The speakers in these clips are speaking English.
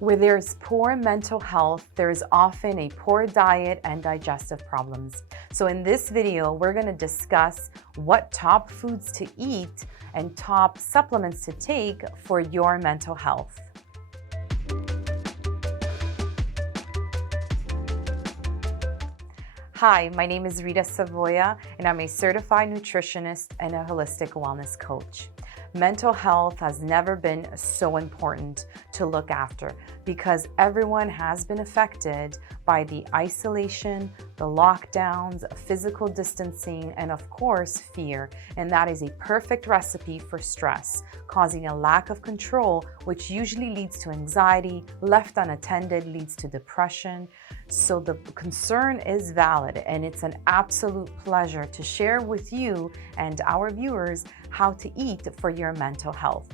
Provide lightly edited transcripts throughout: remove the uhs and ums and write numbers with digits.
Where there's poor mental health, there's often a poor diet and digestive problems. So in this video, we're going to discuss what top foods to eat and top supplements to take for your mental health. Hi, my name is Rita Savoia, and I'm a certified nutritionist and a holistic wellness coach. Mental health has never been so important to look after because everyone has been affected by the isolation, the lockdowns, physical distancing, and of course, fear. And that is a perfect recipe for stress, causing a lack of control, which usually leads to anxiety, left unattended leads to depression. So the concern is valid, and it's an absolute pleasure to share with you and our viewers how to eat for your mental health.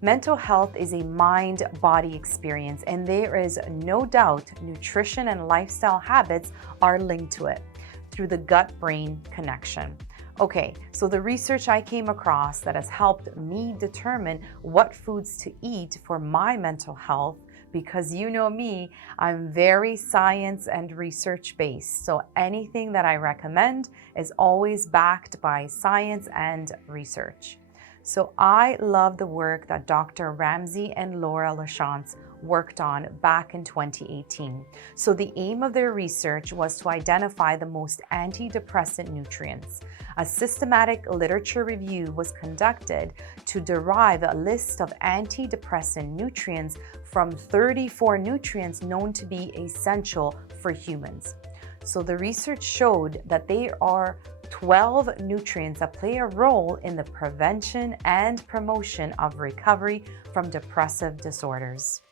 Mental health is a mind-body experience, and there is no doubt nutrition and lifestyle habits are linked to it through the gut-brain connection. Okay, so the research I came across that has helped me determine what foods to eat for my mental health, because you know me, I'm very science and research based. So anything that I recommend is always backed by science and research. So I love the work that Dr. Ramsey and Laura Lachance worked on back in 2018. So the aim of their research was to identify the most antidepressant nutrients. A systematic literature review was conducted to derive a list of antidepressant nutrients from 34 nutrients known to be essential for humans. So the research showed that there are 12 nutrients that play a role in the prevention and promotion of recovery from depressive disorders.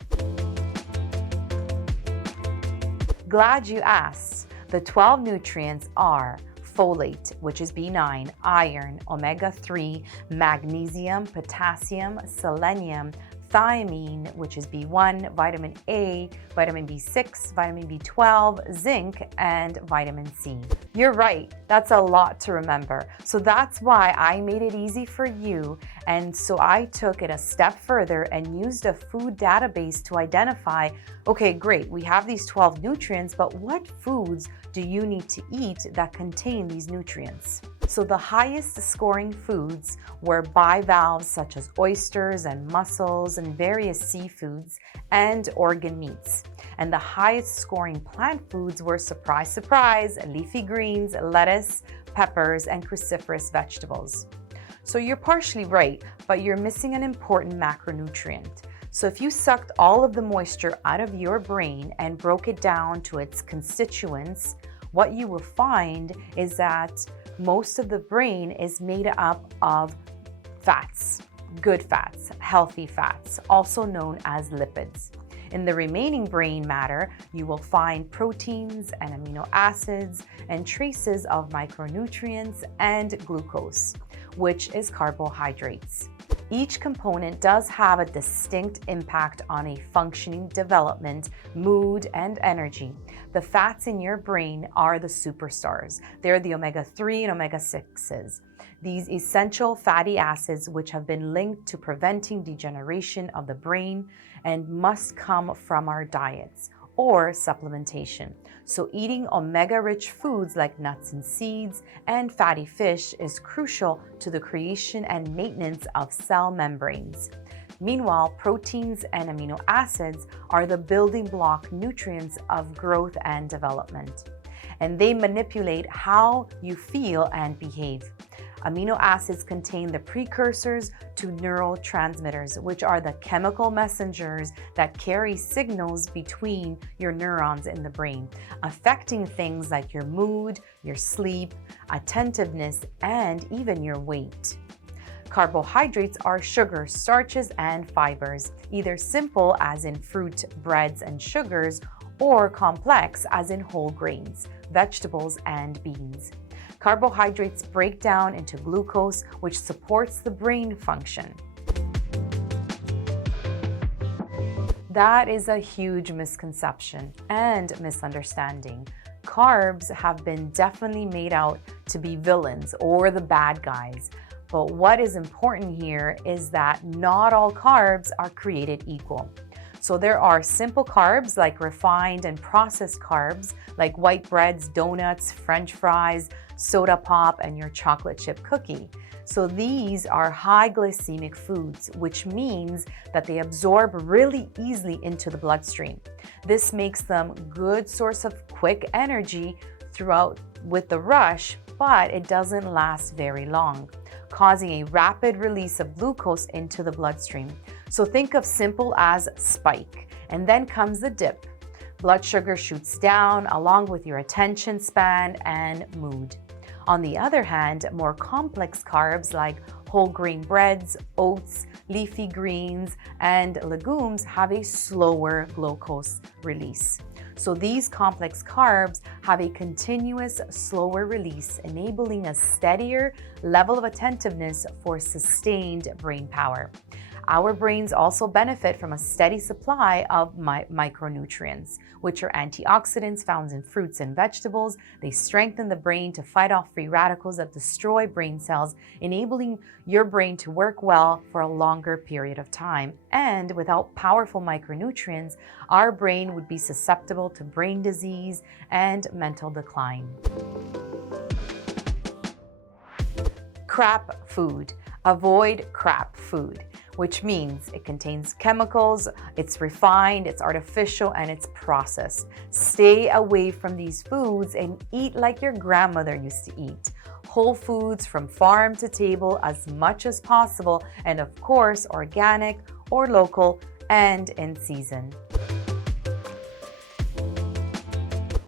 Glad you asked. The 12 nutrients are folate, which is B9, iron, omega-3, magnesium, potassium, selenium, thiamine, which is B1, vitamin A, vitamin B6, vitamin B12, zinc, and vitamin C. You're right, that's a lot to remember. So that's why I made it easy for you. And so I took it a step further and used a food database to identify, okay, great, we have these 12 nutrients, but what foods do you need to eat that contain these nutrients? So the highest scoring foods were bivalves such as oysters and mussels and various seafoods and organ meats. And the highest scoring plant foods were, surprise, surprise, leafy greens, lettuce, peppers, and cruciferous vegetables. So you're partially right, but you're missing an important macronutrient. So if you sucked all of the moisture out of your brain and broke it down to its constituents, what you will find is that most of the brain is made up of fats, good fats, healthy fats, also known as lipids. In the remaining brain matter, you will find proteins and amino acids and traces of micronutrients and glucose, which is carbohydrates. Each component does have a distinct impact on a functioning development, mood, and energy. The fats in your brain are the superstars. They're the omega-3 and omega-6s. These essential fatty acids, which have been linked to preventing degeneration of the brain and must come from our diets or supplementation. So eating omega-rich foods like nuts and seeds and fatty fish is crucial to the creation and maintenance of cell membranes. Meanwhile, proteins and amino acids are the building block nutrients of growth and development, and they manipulate how you feel and behave. Amino acids contain the precursors to neurotransmitters, which are the chemical messengers that carry signals between your neurons in the brain, affecting things like your mood, your sleep, attentiveness, and even your weight. Carbohydrates are sugars, starches, and fibers, either simple as in fruit, breads, and sugars, or complex as in whole grains, vegetables, and beans. Carbohydrates break down into glucose, which supports the brain function. That is a huge misconception and misunderstanding. Carbs have been definitely made out to be villains or the bad guys. But what is important here is that not all carbs are created equal. So there are simple carbs like refined and processed carbs like white breads, donuts, French fries, soda pop, and your chocolate chip cookie. So these are high glycemic foods, which means that they absorb really easily into the bloodstream. This makes them a good source of quick energy throughout with the rush, but it doesn't last very long, causing a rapid release of glucose into the bloodstream. So think of simple as spike, and then comes the dip. Blood sugar shoots down along with your attention span and mood. On the other hand, more complex carbs like whole grain breads, oats, leafy greens, and legumes have a slower glucose release. So these complex carbs have a continuous, slower release, enabling a steadier level of attentiveness for sustained brain power. Our brains also benefit from a steady supply of micronutrients, which are antioxidants found in fruits and vegetables. They strengthen the brain to fight off free radicals that destroy brain cells, enabling your brain to work well for a longer period of time. And without powerful micronutrients, our brain would be susceptible to brain disease and mental decline. Crap food. Avoid crap food, which means it contains chemicals, it's refined, it's artificial, and it's processed. Stay away from these foods and eat like your grandmother used to eat. Whole foods from farm to table as much as possible, and of course, organic or local and in season.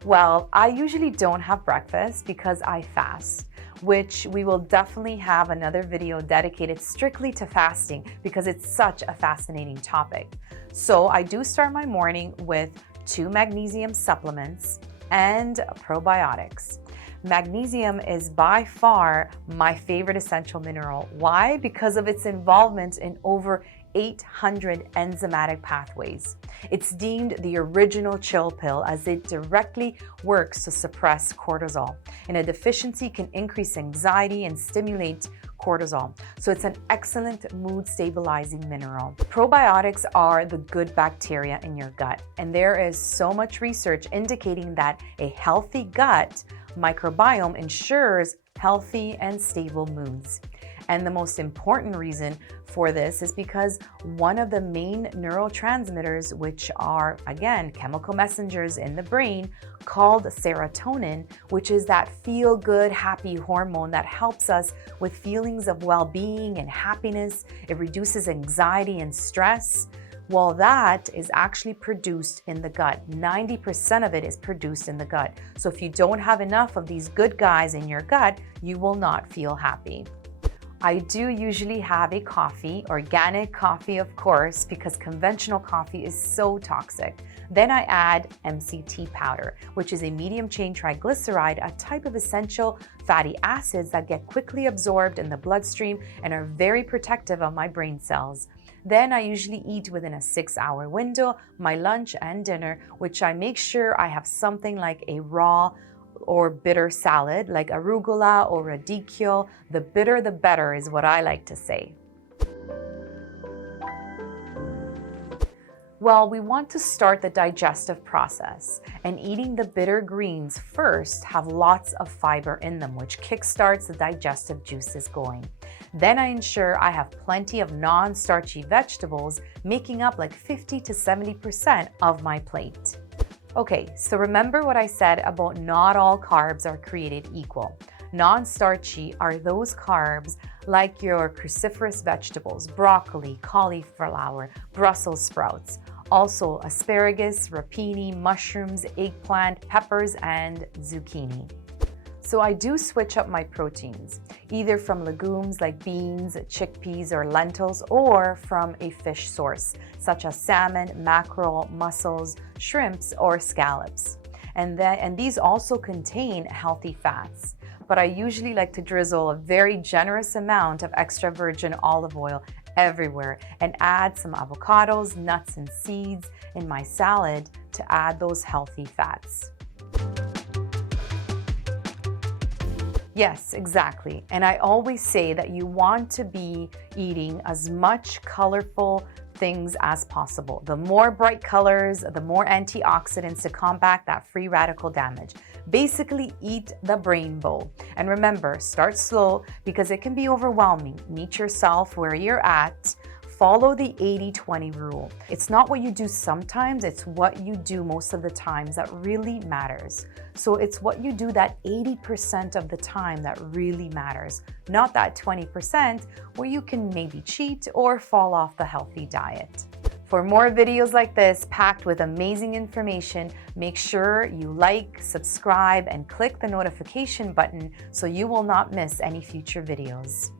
Well, I usually don't have breakfast because I fast, which we will definitely have another video dedicated strictly to fasting because it's such a fascinating topic. So I do start my morning with 2 magnesium supplements and probiotics. Magnesium is by far my favorite essential mineral. Why? Because of its involvement in over 800 enzymatic pathways. It's deemed the original chill pill as it directly works to suppress cortisol. And a deficiency can increase anxiety and stimulate cortisol. So it's an excellent mood stabilizing mineral. Probiotics are the good bacteria in your gut. And there is so much research indicating that a healthy gut microbiome ensures healthy and stable moods. And the most important reason for this is because one of the main neurotransmitters, which are, again, chemical messengers in the brain, called serotonin, which is that feel-good, happy hormone that helps us with feelings of well-being and happiness. It reduces anxiety and stress. Well, that is actually produced in the gut. 90% of it is produced in the gut. So if you don't have enough of these good guys in your gut, you will not feel happy. I do usually have a coffee, organic coffee of course, because conventional coffee is so toxic. Then I add MCT powder, which is a medium chain triglyceride, a type of essential fatty acids that get quickly absorbed in the bloodstream and are very protective of my brain cells. Then I usually eat within a 6-hour window, my lunch and dinner, which I make sure I have something like a raw or bitter salad like arugula or radicchio. The bitter the better is what I like to say. Well, we want to start the digestive process, and eating the bitter greens first have lots of fiber in them, which kickstarts the digestive juices going. Then I ensure I have plenty of non-starchy vegetables, making up like 50 to 70% of my plate. Okay, so remember what I said about not all carbs are created equal. Non-starchy are those carbs like your cruciferous vegetables, broccoli, cauliflower, Brussels sprouts, also asparagus, rapini, mushrooms, eggplant, peppers, and zucchini. So I do switch up my proteins, either from legumes like beans, chickpeas, or lentils, or from a fish source, such as salmon, mackerel, mussels, shrimps, or scallops. And these also contain healthy fats. But I usually like to drizzle a very generous amount of extra virgin olive oil everywhere and add some avocados, nuts, and seeds in my salad to add those healthy fats. Yes, exactly. And I always say that you want to be eating as much colorful things as possible. The more bright colors, the more antioxidants to combat that free radical damage. Basically, eat the rainbow. And remember, start slow because it can be overwhelming. Meet yourself where you're at. Follow the 80-20 rule. It's not what you do sometimes, it's what you do most of the times that really matters. So it's what you do that 80% of the time that really matters, not that 20% where you can maybe cheat or fall off the healthy diet. For more videos like this packed with amazing information, make sure you like, subscribe, and click the notification button so you will not miss any future videos.